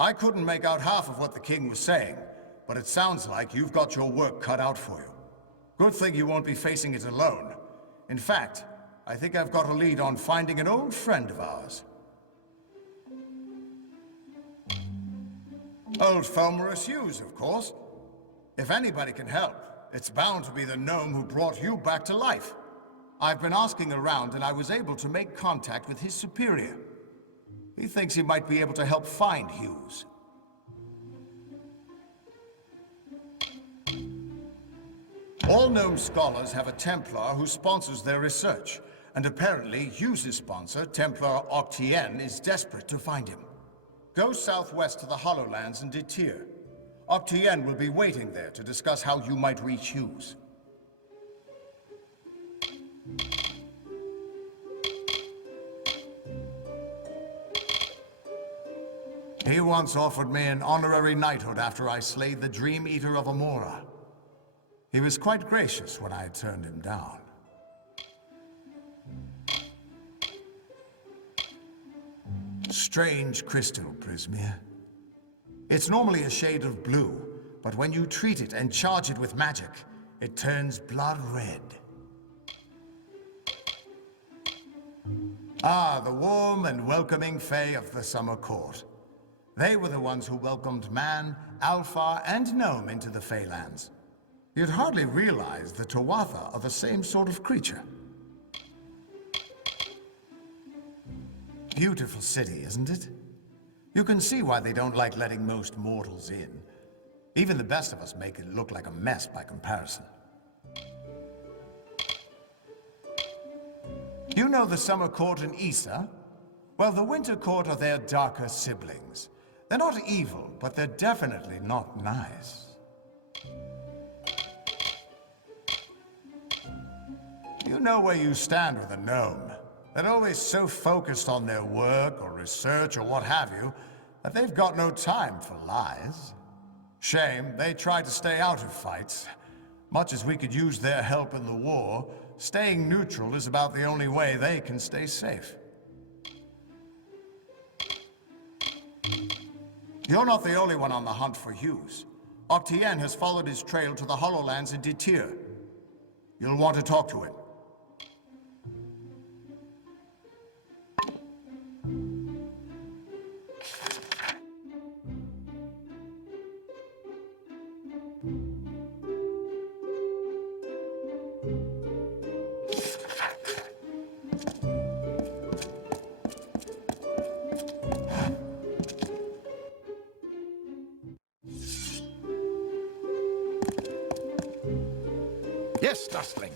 I couldn't make out half of what the king was saying, but it sounds like you've got your work cut out for you. Good thing you won't be facing it alone. In fact, I think I've got a lead on finding an old friend of ours. Old Fomorous Hughes, of course. If anybody can help, it's bound to be the gnome who brought you back to life. I've been asking around and I was able to make contact with his superior. He thinks he might be able to help find Hughes. All gnome scholars have a Templar who sponsors their research, and apparently Hughes' sponsor, Templar Octien, is desperate to find him. Go southwest to the Hollowlands and Detir. Octien will be waiting there to discuss how you might reach Hughes. He once offered me an honorary knighthood after I slayed the Dream Eater of Amora. He was quite gracious when I had turned him down. Strange crystal, Prismir. It's normally a shade of blue, but when you treat it and charge it with magic, it turns blood red. Ah, the warm and welcoming Fae of the Summer Court. They were the ones who welcomed man, Alpha, and Gnome into the Feylands. You'd hardly realize the Tuatha are the same sort of creature. Beautiful city, isn't it? You can see why they don't like letting most mortals in. Even the best of us make it look like a mess by comparison. You know the Summer Court in Issa? Well, the Winter Court are their darker siblings. They're not evil, but they're definitely not nice. You know where you stand with a gnome. They're always so focused on their work or research or what have you, that they've got no time for lies. Shame, they try to stay out of fights. Much as we could use their help in the war, staying neutral is about the only way they can stay safe. You're not the only one on the hunt for Hughes. Octien has followed his trail to the Hollowlands in Detir. You'll want to talk to him. Yes, Dustling.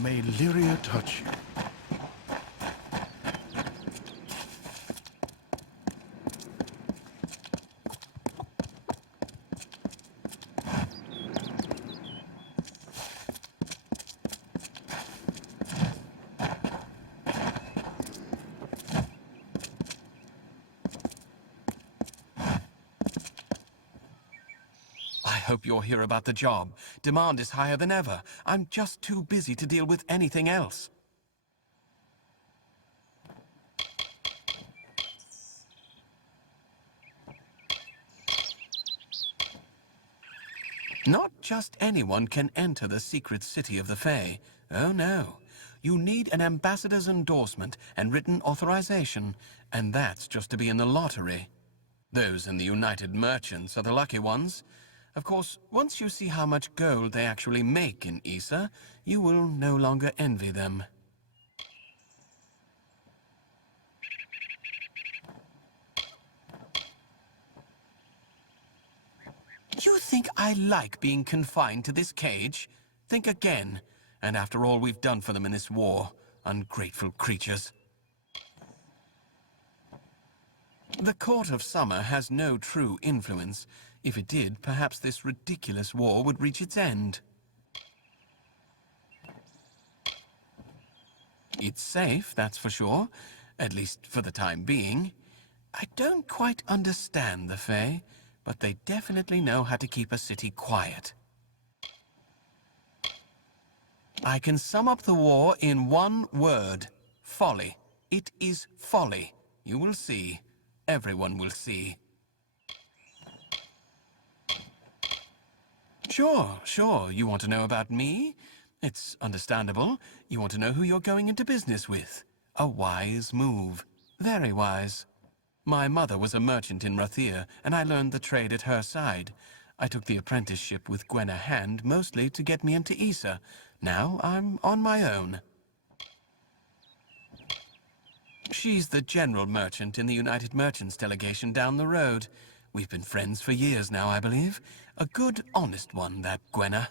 May Lyria touch you. hope you're here about the job. Demand is higher than ever. I'm just too busy to deal with anything else. Not just anyone can enter the secret city of the Fae. Oh no. You need an ambassador's endorsement and written authorization, and that's just to be in the lottery. Those in the United Merchants are the lucky ones. Of course, once you see how much gold they actually make in Issa, you will no longer envy them. You think I like being confined to this cage? Think again. And after all we've done for them in this war, ungrateful creatures. The Court of Summer has no true influence. If it did, perhaps this ridiculous war would reach its end. It's safe, that's for sure. At least for the time being. I don't quite understand the Fae, but they definitely know how to keep a city quiet. I can sum up the war in one word. Folly. It is folly. You will see. Everyone will see. Sure. You want to know about me? It's understandable. You want to know who you're going into business with. A wise move. Very wise. My mother was a merchant in Rathir, and I learned the trade at her side. I took the apprenticeship with Gwenna Hand, mostly to get me into Issa. Now I'm on my own. She's the general merchant in the United Merchants delegation down the road. We've been friends for years now, I believe. A good, honest one, that Gwenna.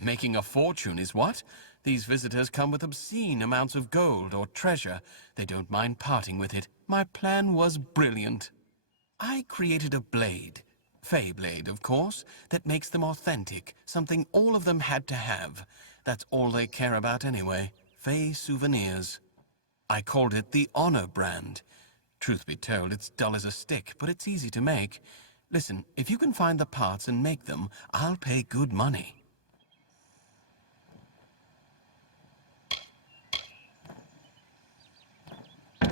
Making a fortune is what? These visitors come with obscene amounts of gold or treasure. They don't mind parting with it. My plan was brilliant. I created a blade. Fey blade, of course, that makes them authentic, something all of them had to have. That's all they care about anyway. Fey souvenirs. I called it the Honor brand. Truth be told, it's dull as a stick, but it's easy to make. Listen, if you can find the parts and make them, I'll pay good money.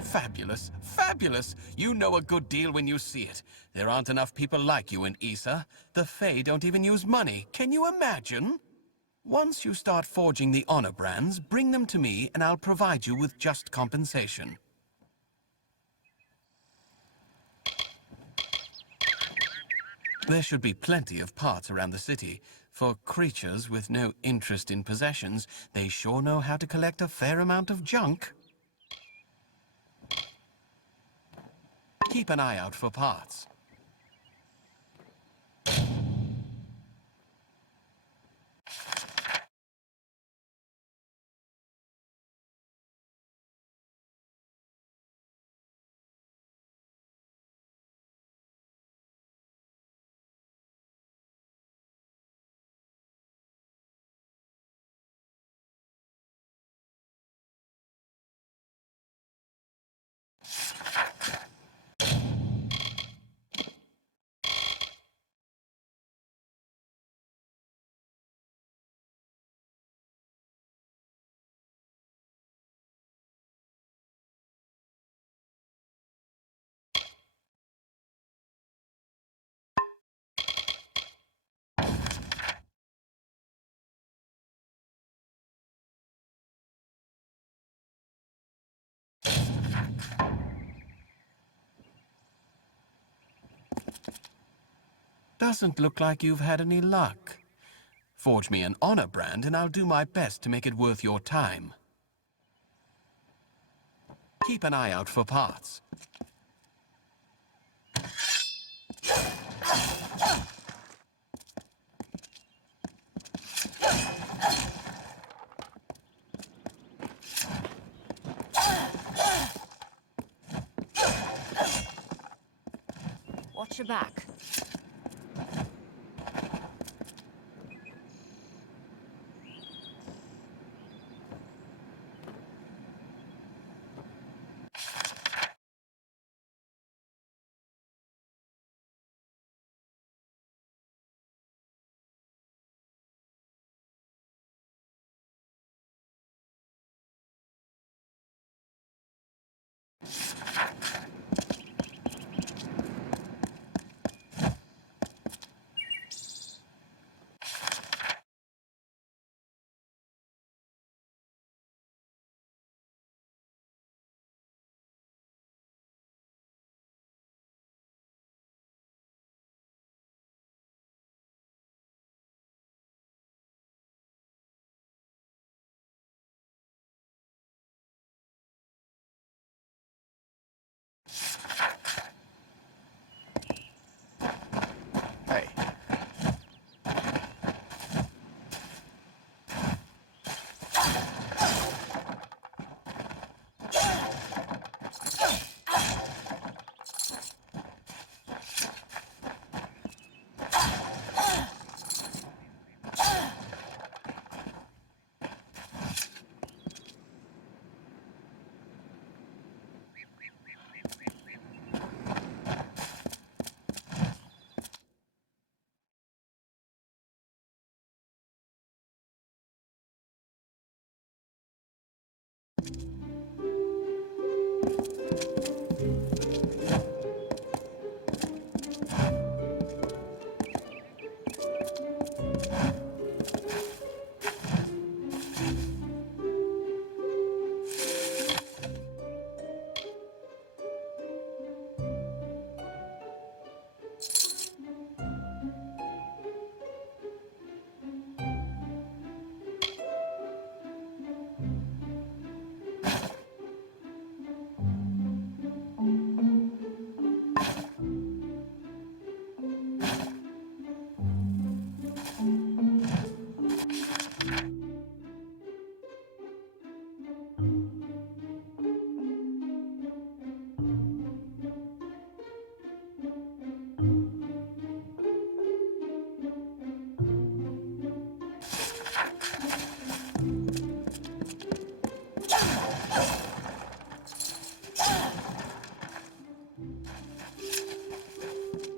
Fabulous, fabulous! You know a good deal when you see it. There aren't enough people like you in Issa. The Fae don't even use money. Can you imagine? Once you start forging the Honor brands, bring them to me and I'll provide you with just compensation. There should be plenty of parts around the city. For creatures with no interest in possessions, they sure know how to collect a fair amount of junk. Keep an eye out for parts. Doesn't look like you've had any luck. Forge me an Honor brand and I'll do my best to make it worth your time. Keep an eye out for parts. Watch your back.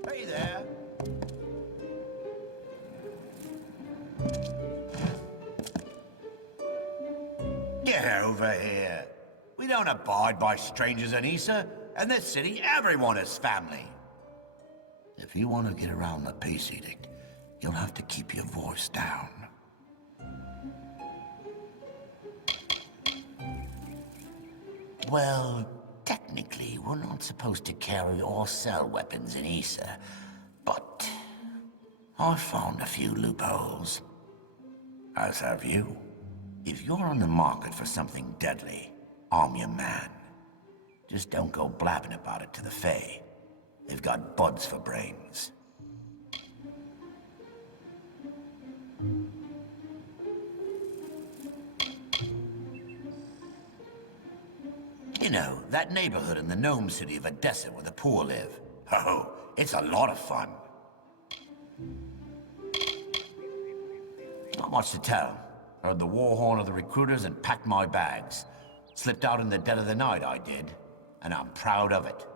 Hey there. Get over here. We don't abide by strangers in Issa. In this city, everyone is family. If you want to get around the peace edict, you'll have to keep your voice down. Well, technically, we're not supposed to carry or sell weapons in Issa, but I've found a few loopholes. As have you. If you're on the market for something deadly, I'm your man. Just don't go blabbing about it to the Fae. They've got buds for brains. You know, that neighborhood in the gnome city of Odessa where the poor live. Oh, it's a lot of fun. Not much to tell. Heard the war horn of the recruiters and packed my bags. Slipped out in the dead of the night, I did. And I'm proud of it.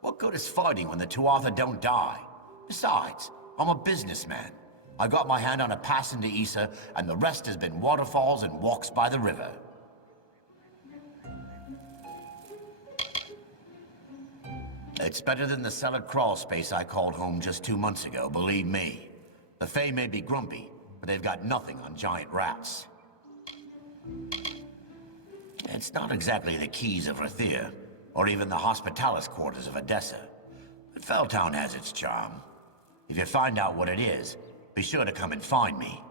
What good is fighting when the Tuatha don't die? Besides, I'm a businessman. I got my hand on a pass into Issa, and the rest has been waterfalls and walks by the river. It's better than the cellar crawl space I called home just 2 months ago, believe me. The Fae may be grumpy, but they've got nothing on giant rats. It's not exactly the keys of Rathir, or even the hospitalis quarters of Odessa. But Felltown has its charm. If you find out what it is, be sure to come and find me.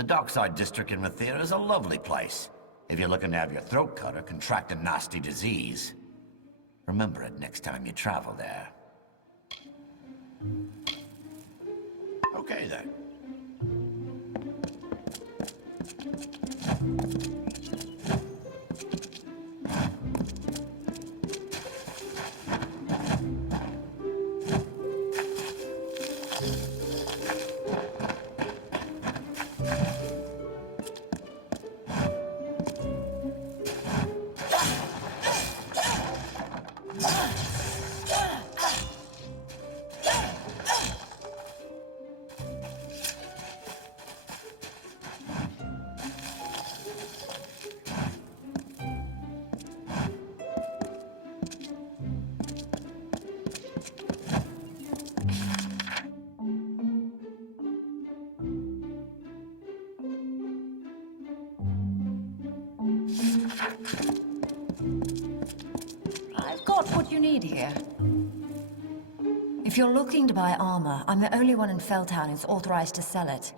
The dockside district in Mathera is a lovely place, if you're looking to have your throat cut or contract a nasty disease. Remember it next time you travel there. Okay then. I've got what you need here. If you're looking to buy armor, I'm the only one in Felltown who's authorized to sell it.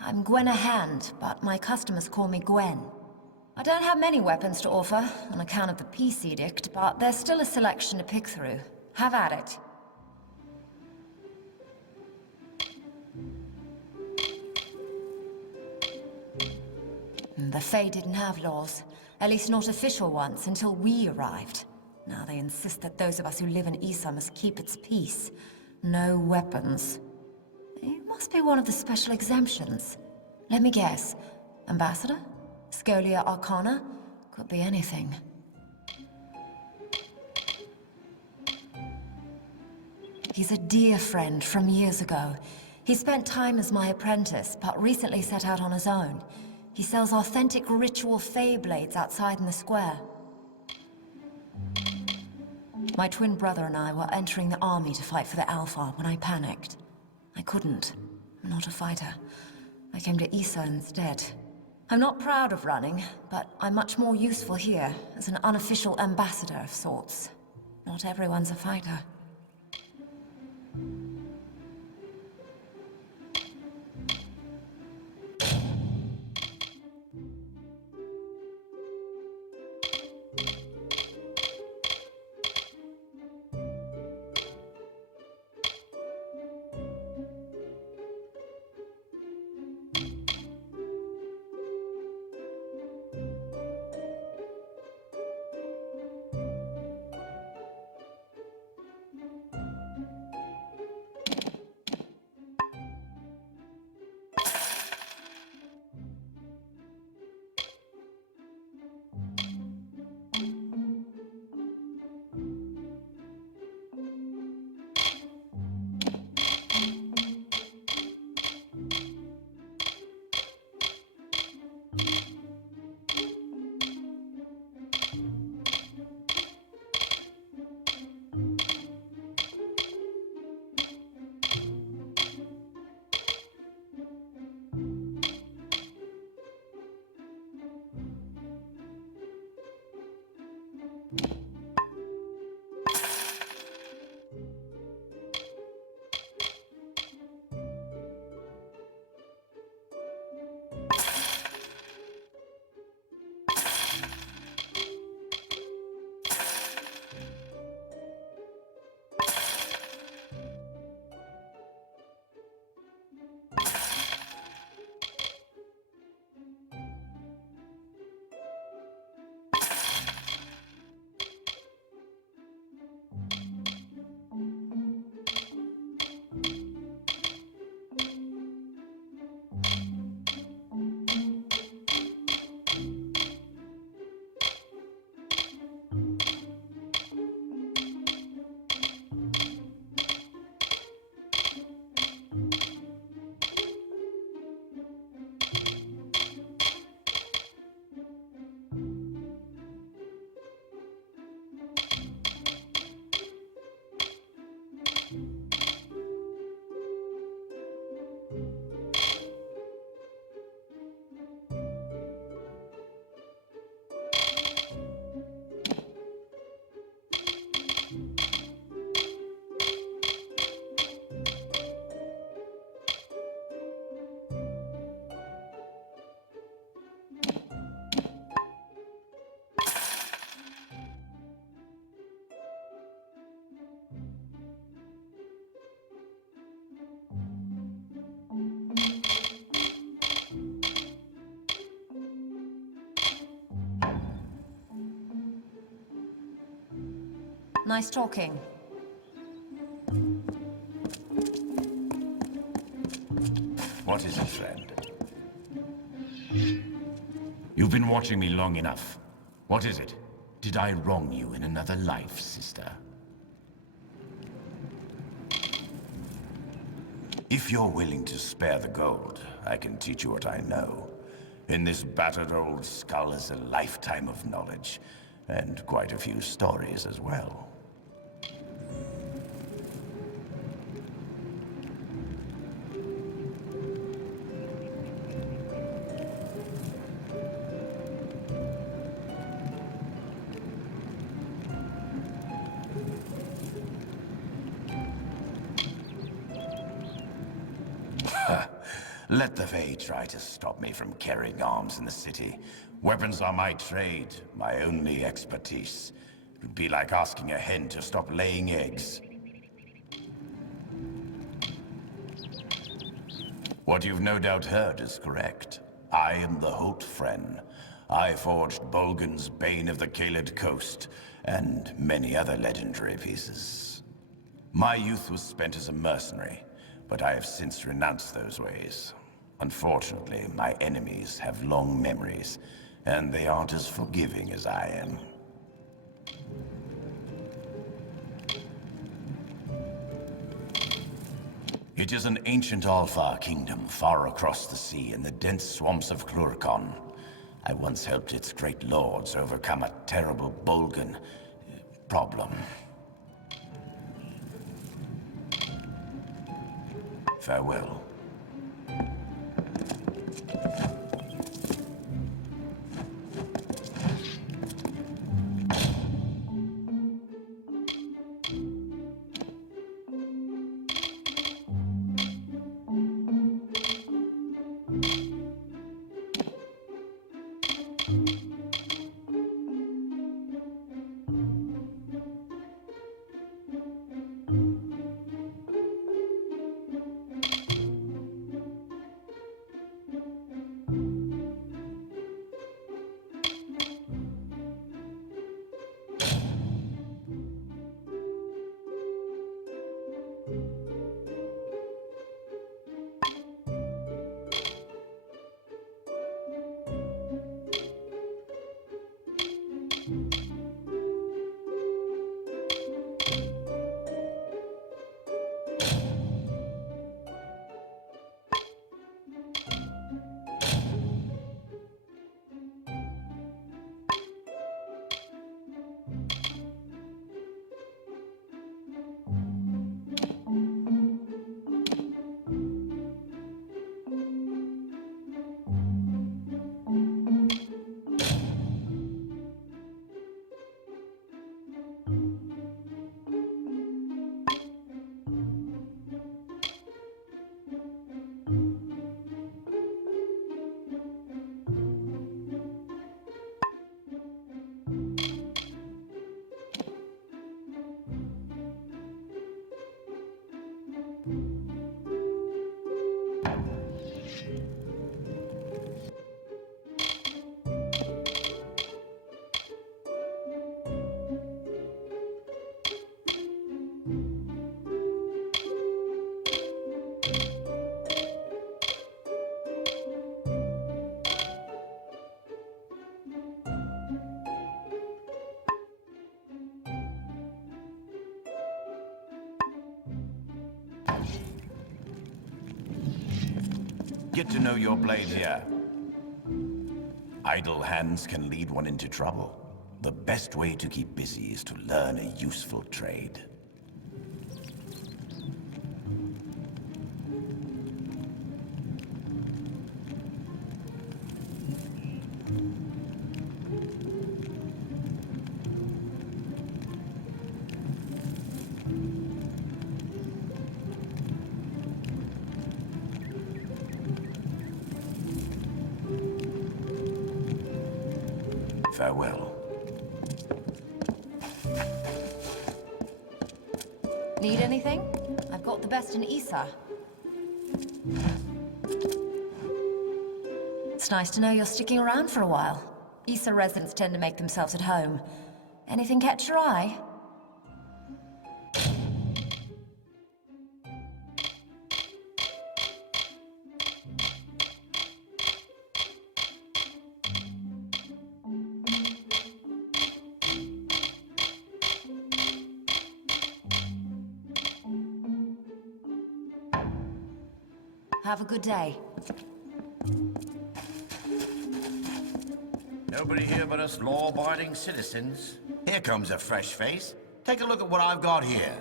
I'm Gwen Hand, but my customers call me Gwen. I don't have many weapons to offer on account of the peace edict, but there's still a selection to pick through. Have at it. The Fae didn't have laws, at least not official ones, until we arrived. Now they insist that those of us who live in Issa must keep its peace. No weapons. You must be one of the special exemptions. Let me guess. Ambassador? Scolia Arcana? Could be anything. He's a dear friend from years ago. He spent time as my apprentice, but recently set out on his own. He sells authentic ritual Fae blades outside in the square. My twin brother and I were entering the army to fight for the Alpha when I panicked. I couldn't. I'm not a fighter. I came to Issa instead. I'm not proud of running, but I'm much more useful here as an unofficial ambassador of sorts. Not everyone's a fighter. Nice talking. What is it, friend? You've been watching me long enough. What is it? Did I wrong you in another life, sister? If you're willing to spare the gold, I can teach you what I know. In this battered old skull is a lifetime of knowledge, and quite a few stories as well. Let the Fae try to stop me from carrying arms in the city. Weapons are my trade, my only expertise. It would be like asking a hen to stop laying eggs. What you've no doubt heard is correct. I am the Holt-Fren. I forged Bolgan's Bane of the Kaled Coast, and many other legendary pieces. My youth was spent as a mercenary, but I have since renounced those ways. Unfortunately, my enemies have long memories, and they aren't as forgiving as I am. It is an ancient Alfar kingdom far across the sea in the dense swamps of Klurkon. I once helped its great lords overcome a terrible Bolgan problem. Farewell. Get to know your blade here. Idle hands can lead one into trouble. The best way to keep busy is to learn a useful trade. Farewell. Need anything? I've got the best in Isa. It's nice to know you're sticking around for a while. Isa residents tend to make themselves at home. Anything catch your eye? Have a good day. Nobody here but us law-abiding citizens. Here comes a fresh face. Take a look at what I've got here.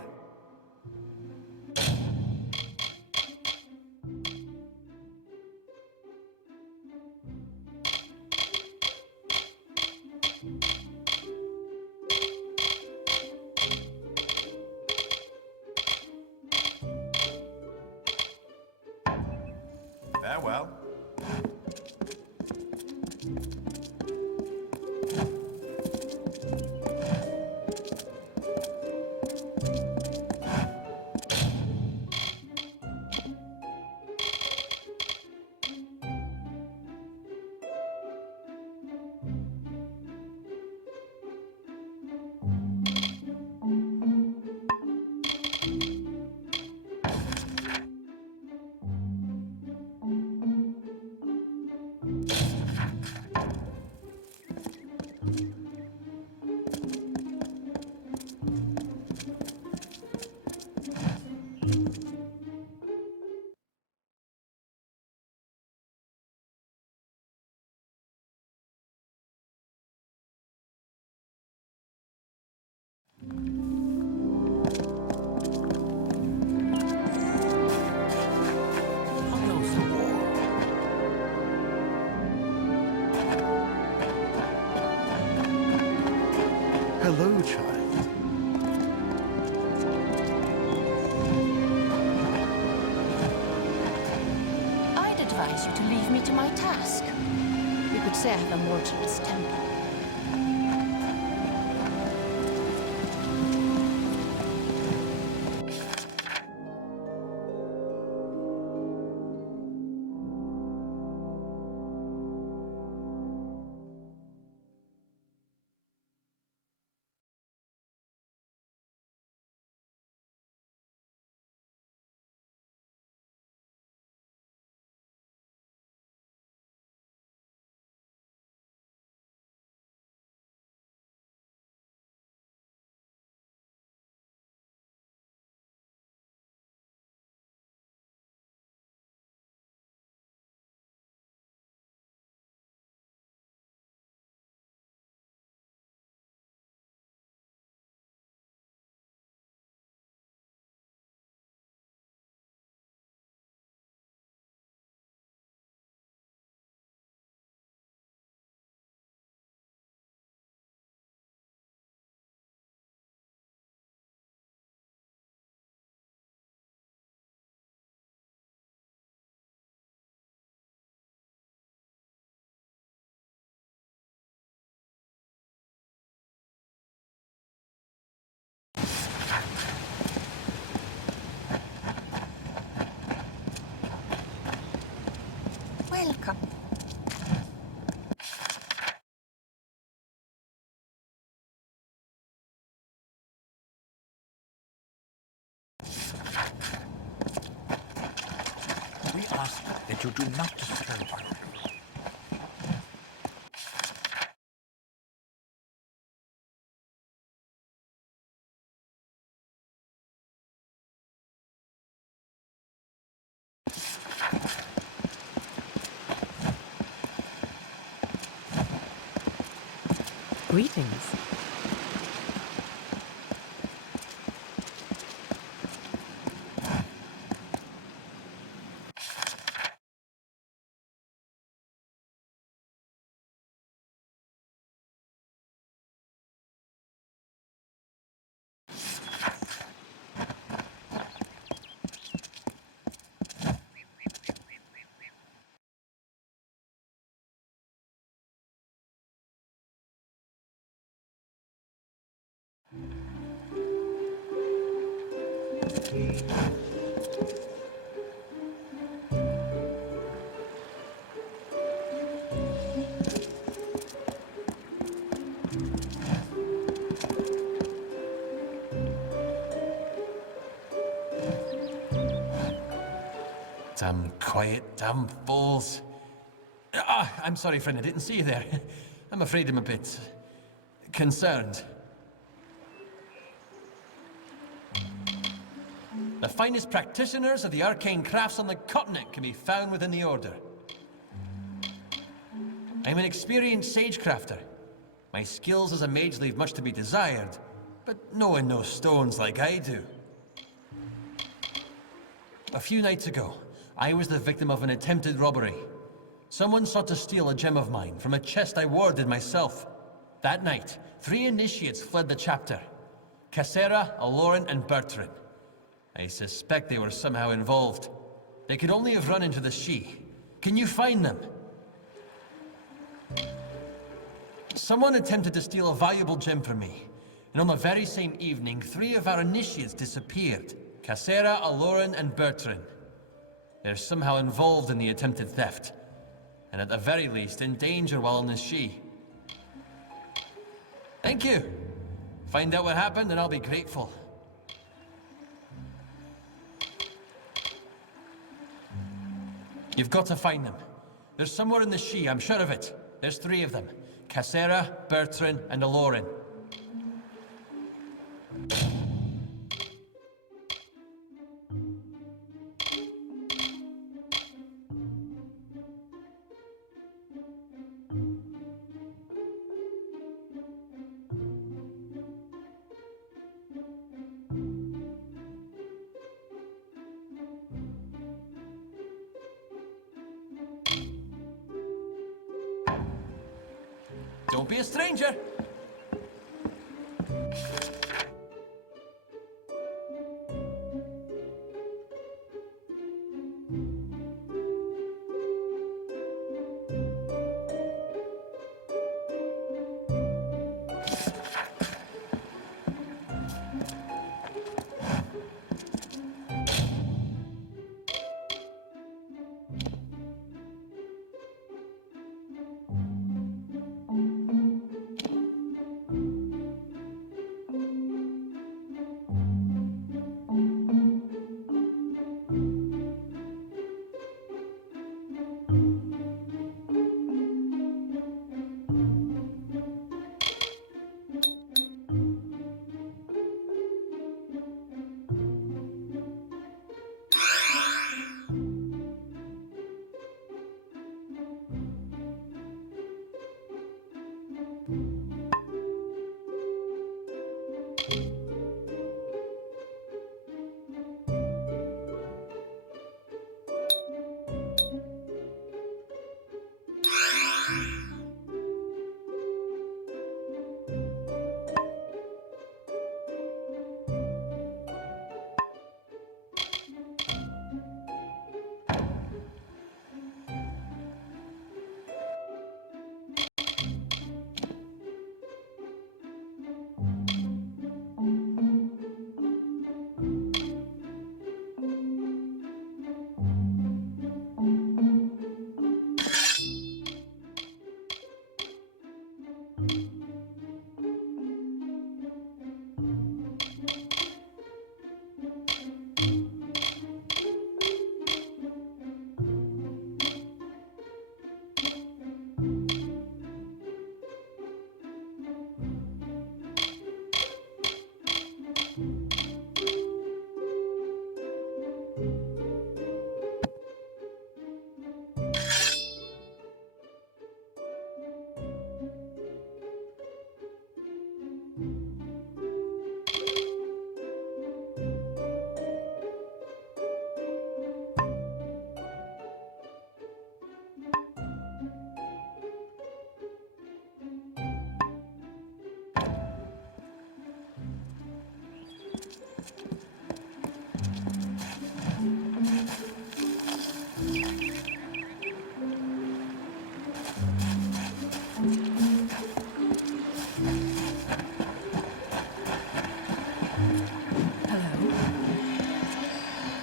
Farewell. Hello, child. I'd advise you to leave me to my task. You could say I have a mortal's temper. Welcome. We ask that you do not disturb her. Greetings. Damn quiet, damn fools. I'm sorry, friend, I didn't see you there. I'm afraid I'm a bit concerned. The finest practitioners of the arcane crafts on the continent can be found within the Order. I'm an experienced sagecrafter. My skills as a mage leave much to be desired, but no one knows stones like I do. A few nights ago, I was the victim of an attempted robbery. Someone sought to steal a gem of mine from a chest I warded myself. That night, 3 initiates fled the chapter. Cassera, Aloran, and Bertrand. I suspect they were somehow involved. They could only have run into the Shi. Can you find them? Someone attempted to steal a valuable gem from me, and on the very same evening, 3 of our initiates disappeared. Cassera, Aloran, and Bertrand. They're somehow involved in the attempted theft, and at the very least, in danger while on the Shi. Thank you. Find out what happened, and I'll be grateful. You've got to find them. They're somewhere in the Shi, I'm sure of it. There's 3 of them. Cassera, Bertrand, and Aloran. Don't be a stranger!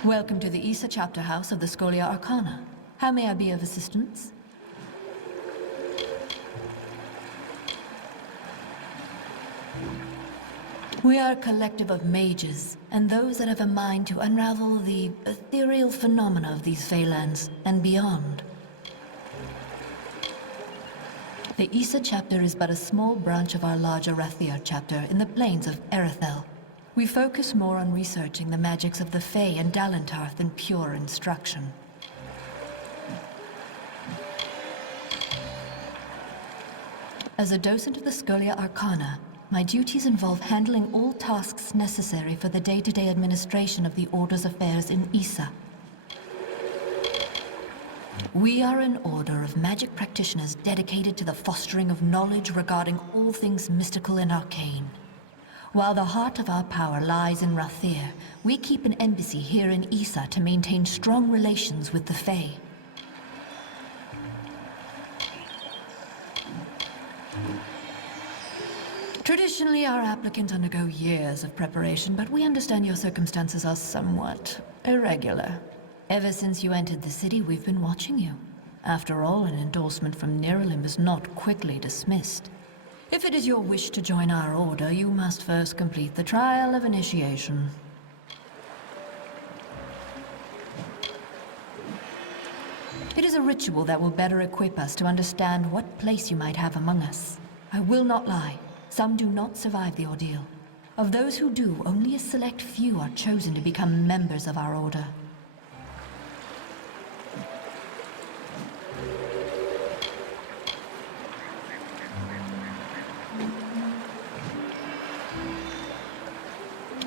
Welcome to the Issa Chapter House of the Scholia Arcana. How may I be of assistance? We are a collective of mages, and those that have a mind to unravel the ethereal phenomena of these Phalands and beyond. The Issa chapter is but a small branch of our larger Rathia chapter in the plains of Erethel. We focus more on researching the magics of the Fae and Dalentarth than pure instruction. As a docent of the Scholia Arcana, my duties involve handling all tasks necessary for the day-to-day administration of the Order's affairs in Issa. We are an order of magic practitioners dedicated to the fostering of knowledge regarding all things mystical and arcane. While the heart of our power lies in Rathir, we keep an embassy here in Issa to maintain strong relations with the Fae. Traditionally, our applicants undergo years of preparation, but we understand your circumstances are somewhat irregular. Ever since you entered the city, we've been watching you. After all, an endorsement from Niralim is not quickly dismissed. If it is your wish to join our order, you must first complete the trial of initiation. It is a ritual that will better equip us to understand what place you might have among us. I will not lie. Some do not survive the ordeal. Of those who do, only a select few are chosen to become members of our order.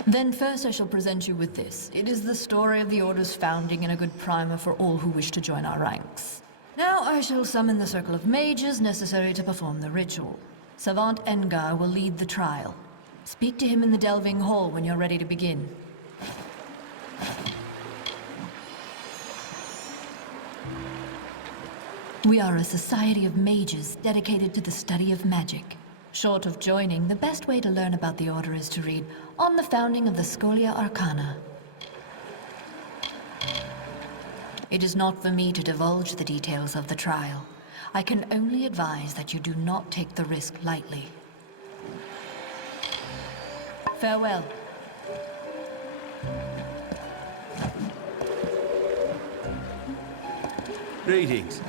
Then first I shall present you with this. It is the story of the Order's founding and a good primer for all who wish to join our ranks. Now I shall summon the circle of mages necessary to perform the ritual. Savant Engar will lead the trial. Speak to him in the Delving Hall when you're ready to begin. We are a society of mages dedicated to the study of magic. Short of joining, the best way to learn about the Order is to read On the Founding of the Scholia Arcana. It is not for me to divulge the details of the trial. I can only advise that you do not take the risk lightly. Farewell. Greetings.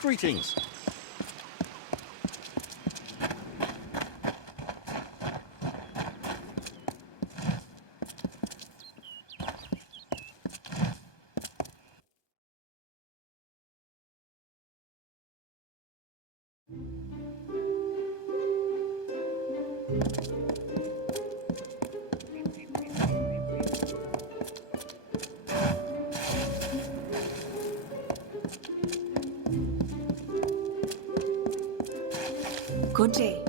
Greetings. Good day.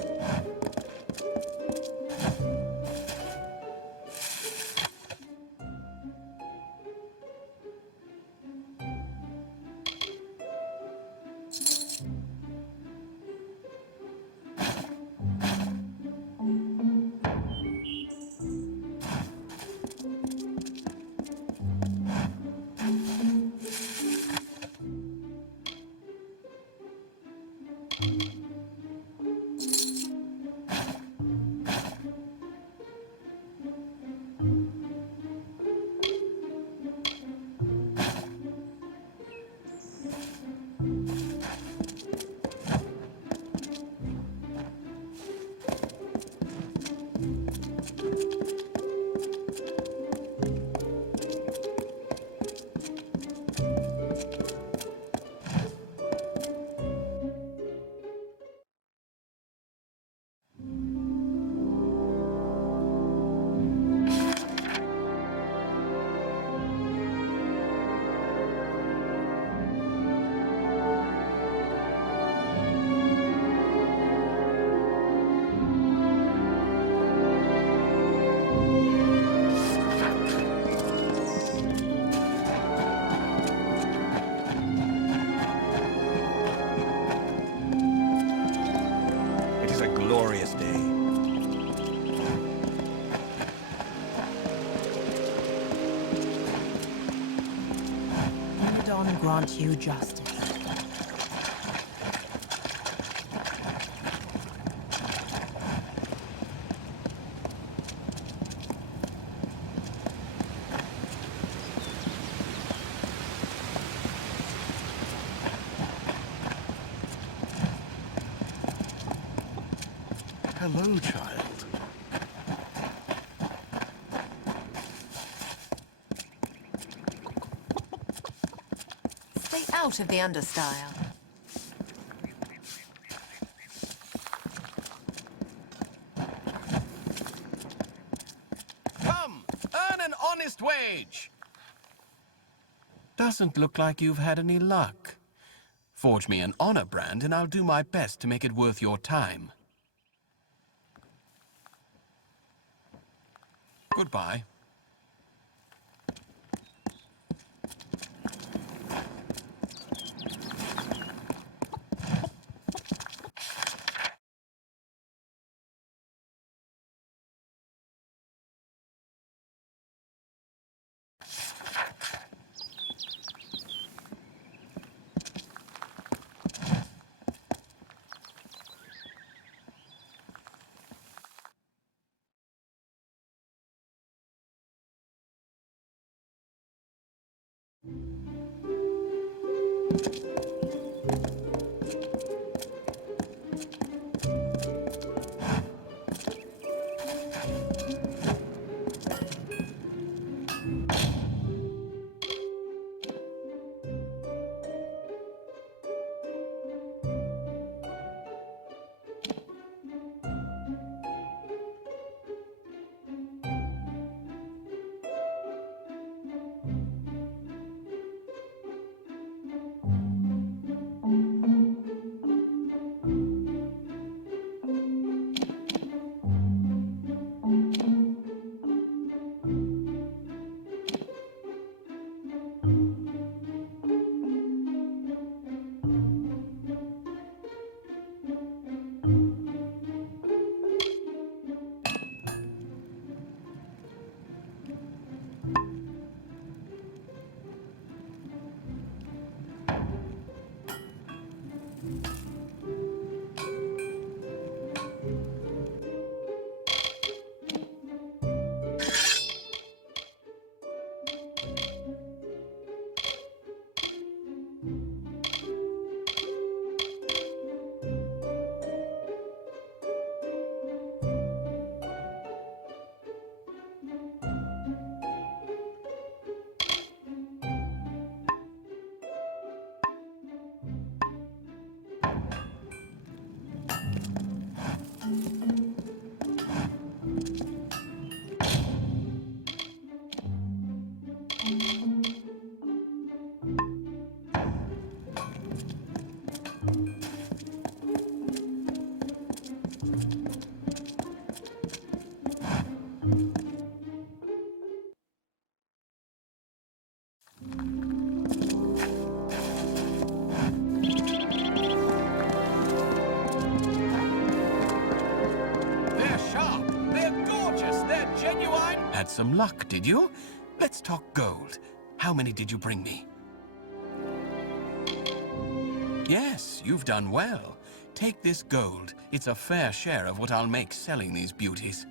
grant you justice. Hello, child. Stay out of the understyle. Come, earn an honest wage. Doesn't look like you've had any luck. Forge me an honor brand and I'll do my best to make it worth your time. Goodbye. Had some luck, did you? Let's talk gold. How many did you bring me? Yes, you've done well. Take this gold. It's a fair share of what I'll make selling these beauties.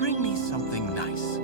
Bring me something nice.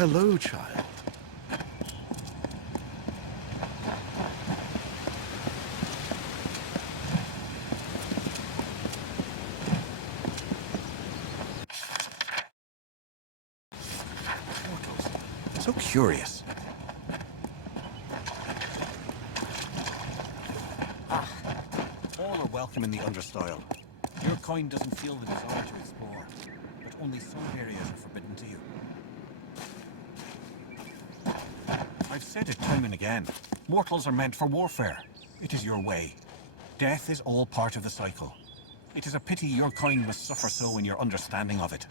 Hello, child. So curious. All are welcome in the Understyle. Your kind doesn't feel the desire to explore, but only some areas are forbidden to you. I've said it time and again. Mortals are meant for warfare. It is your way. Death is all part of the cycle. It is a pity your kind must suffer so in your understanding of it.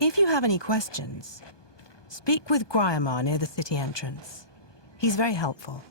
If you have any questions, speak with Gryamar near the city entrance. He's very helpful.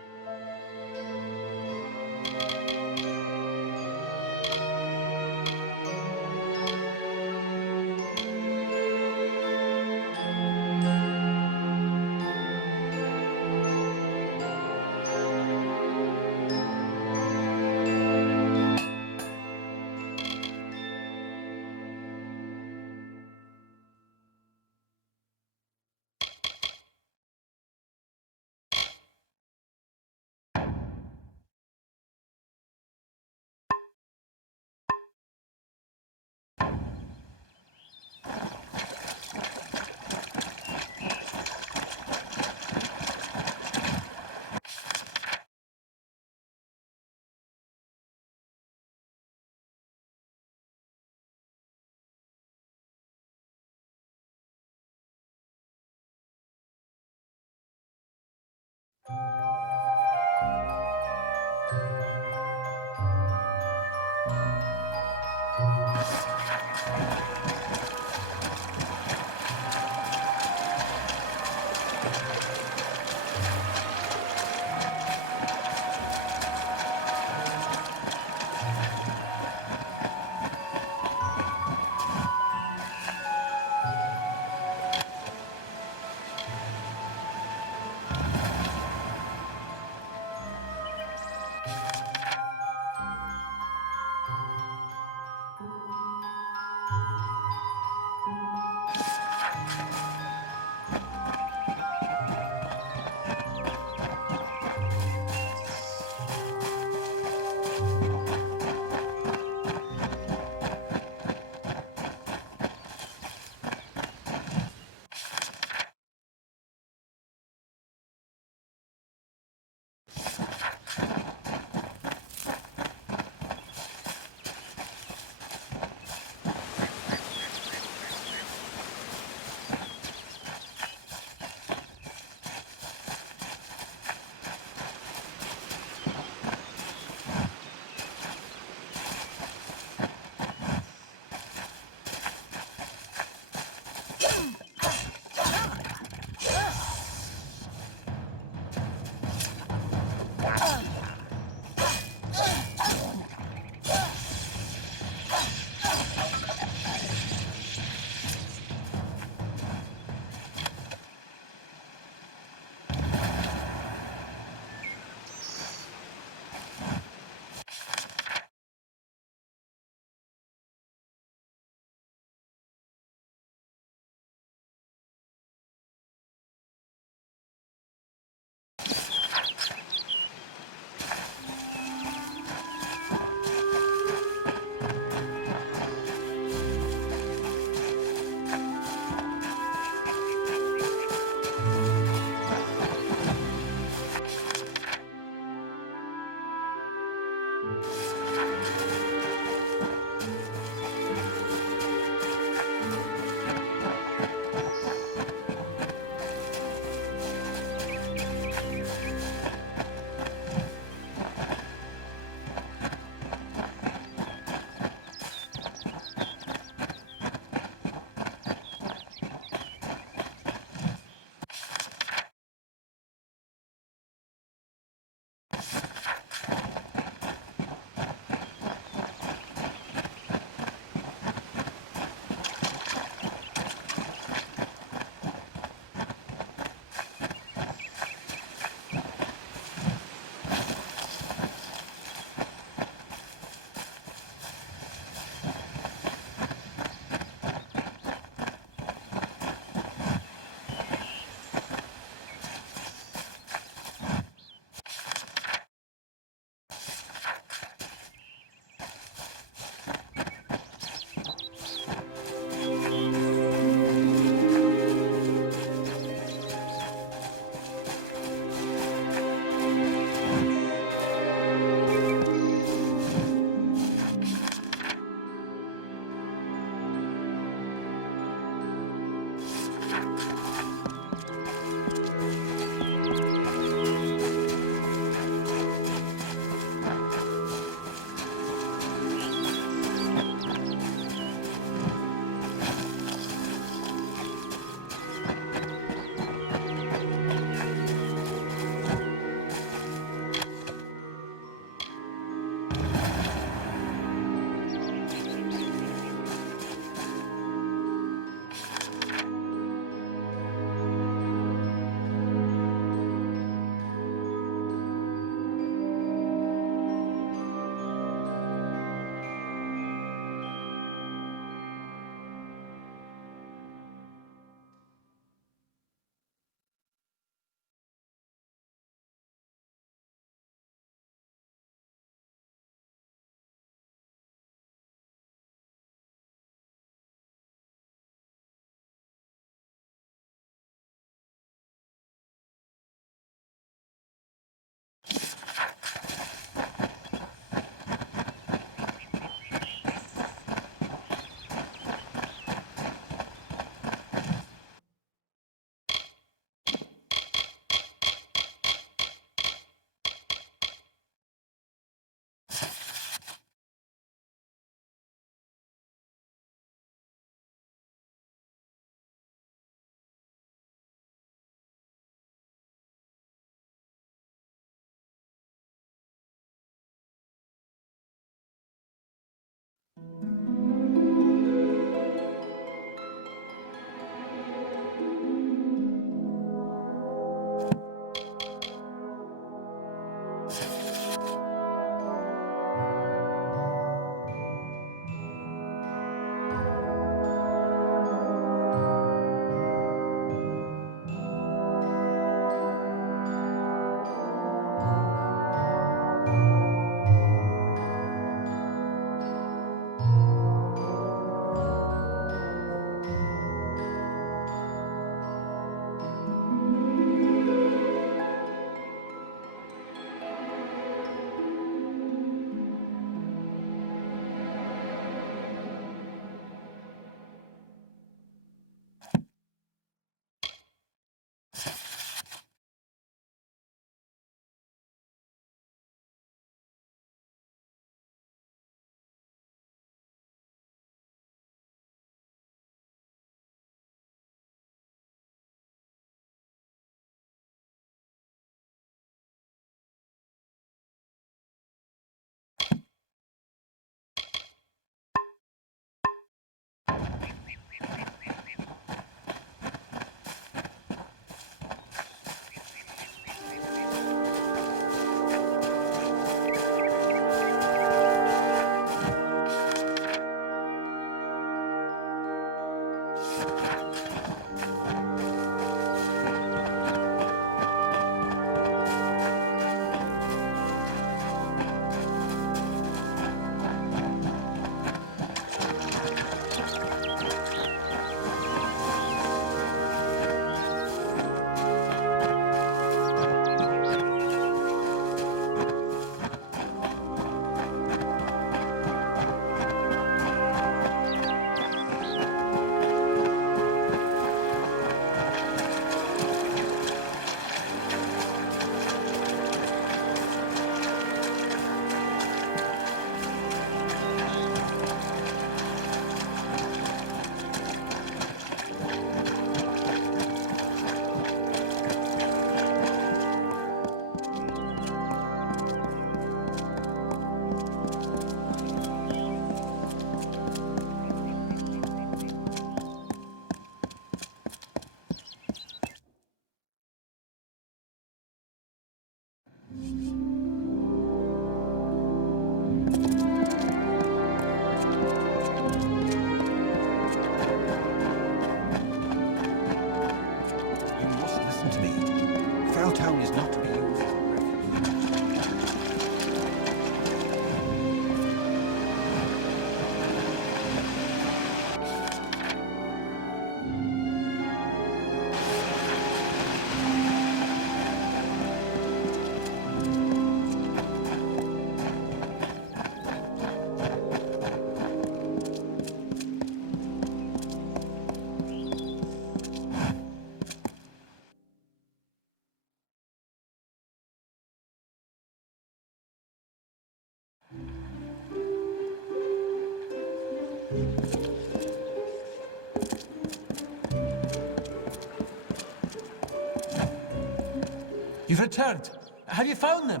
You've returned. Have you found them?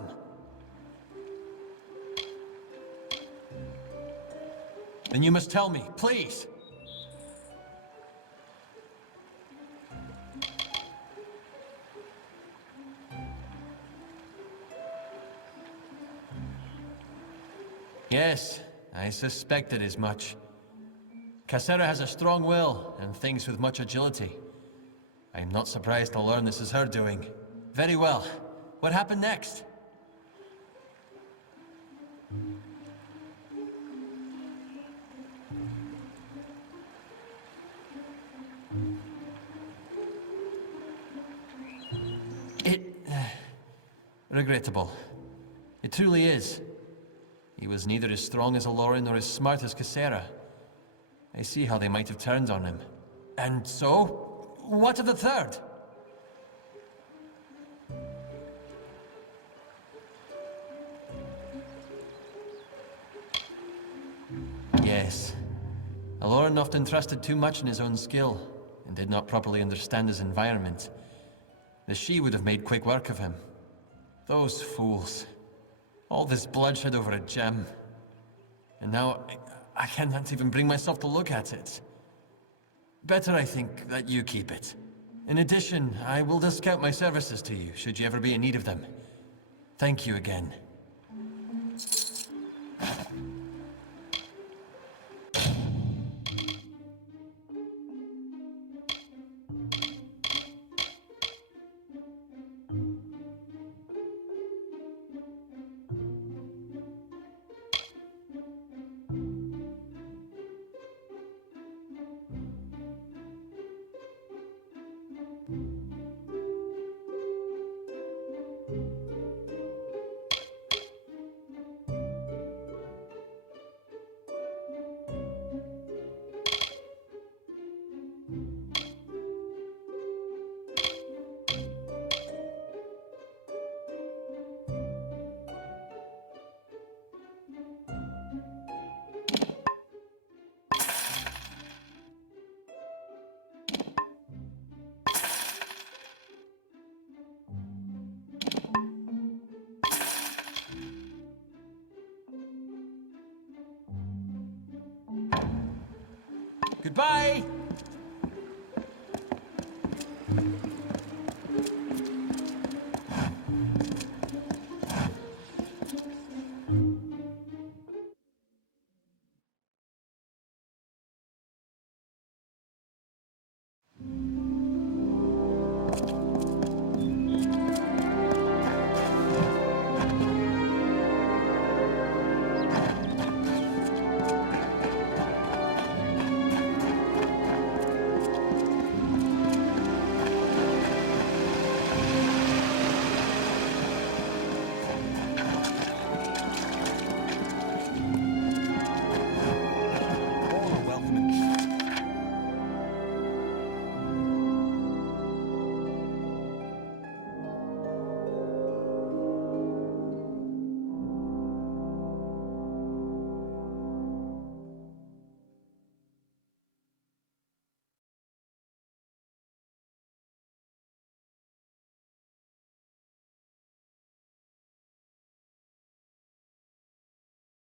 Then you must tell me, please. Yes, I suspected as much. Cassera has a strong will and thinks with much agility. I'm not surprised to learn this is her doing. Very well. What happened next? Regrettable. It truly is. He was neither as strong as Aloran nor as smart as Cassera. I see how they might have turned on him. And so? What of the third? Yes. Aloran often trusted too much in his own skill, and did not properly understand his environment. The She would have made quick work of him. Those fools. All this bloodshed over a gem. And now, I cannot even bring myself to look at it. Better, I think, that you keep it. In addition, I will discount my services to you, should you ever be in need of them. Thank you again.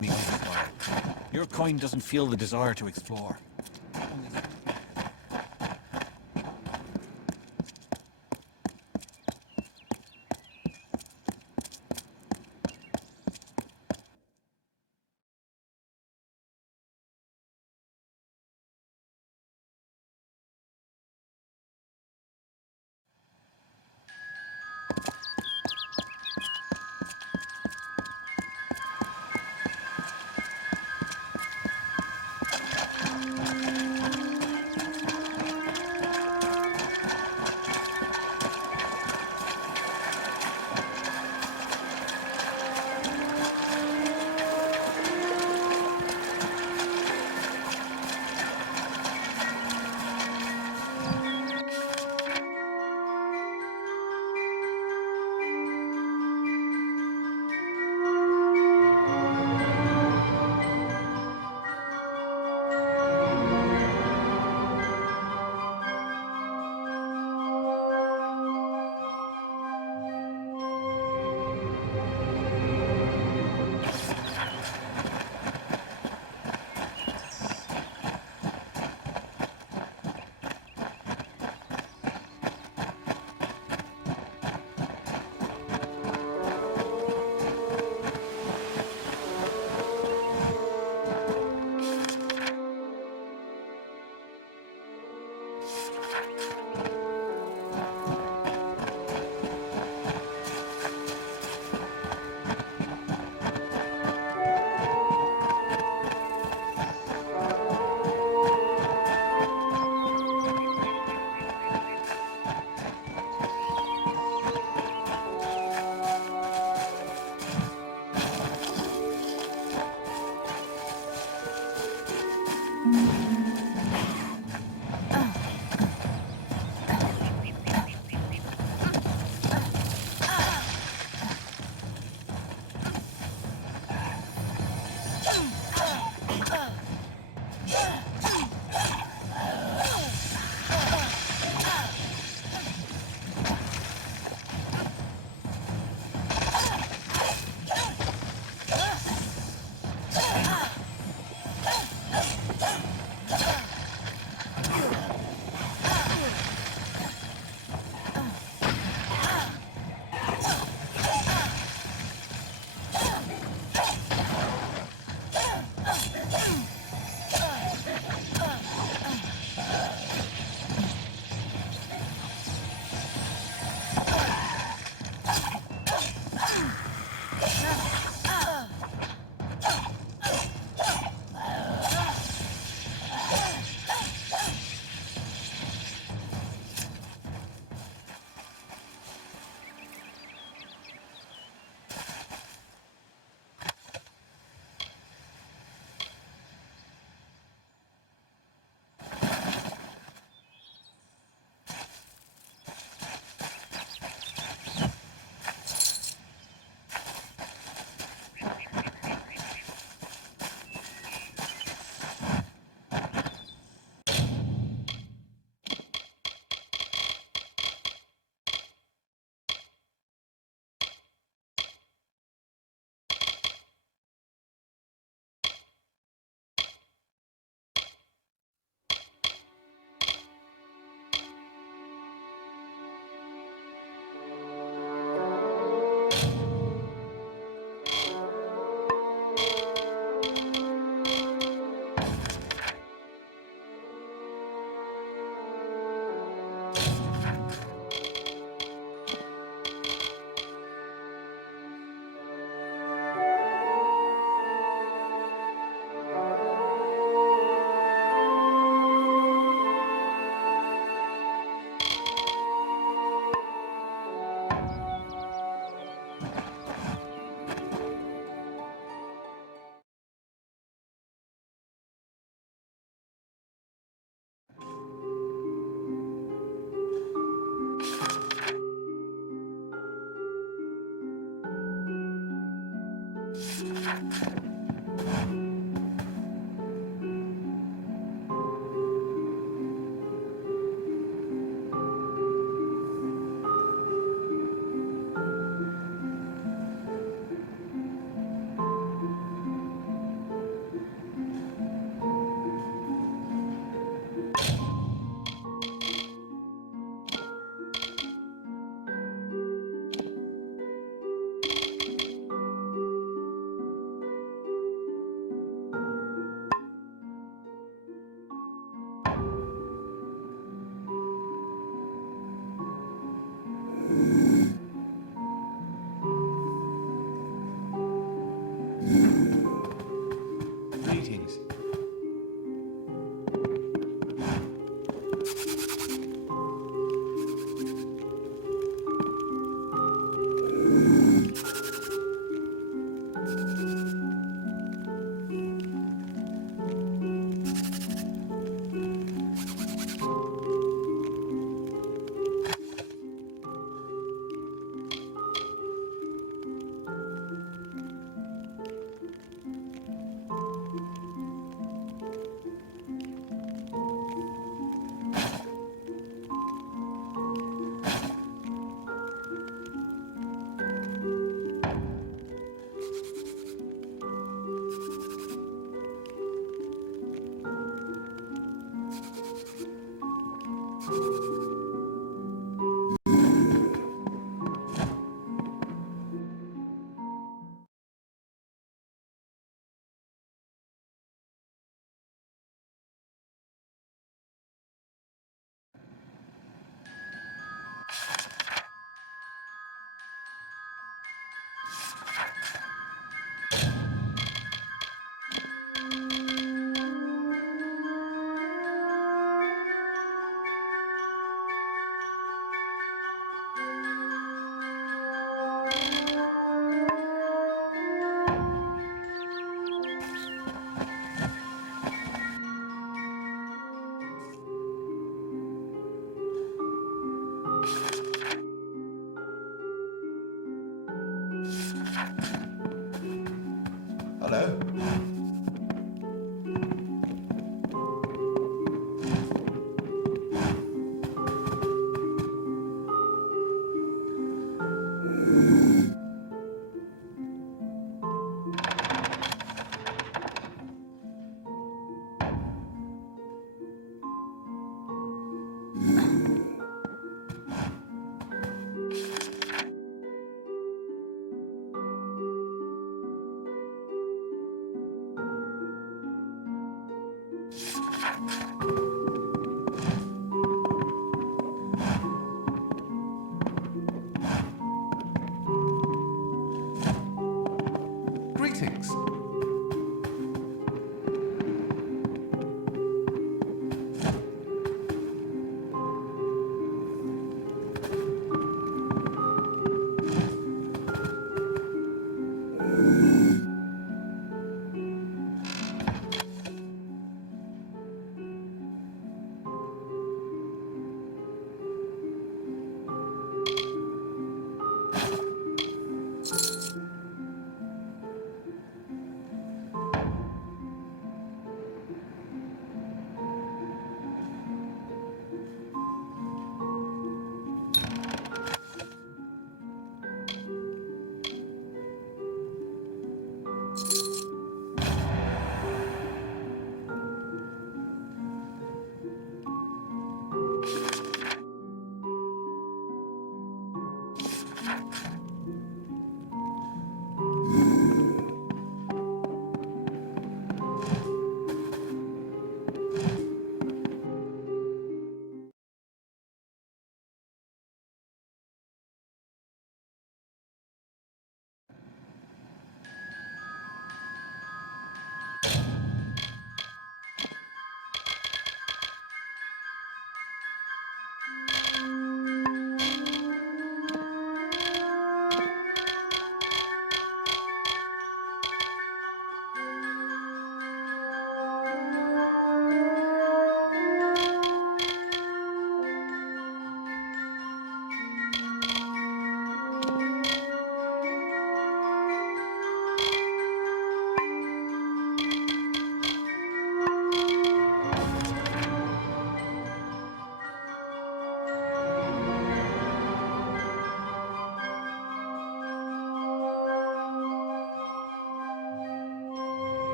the other. Your coin doesn't feel the desire to explore.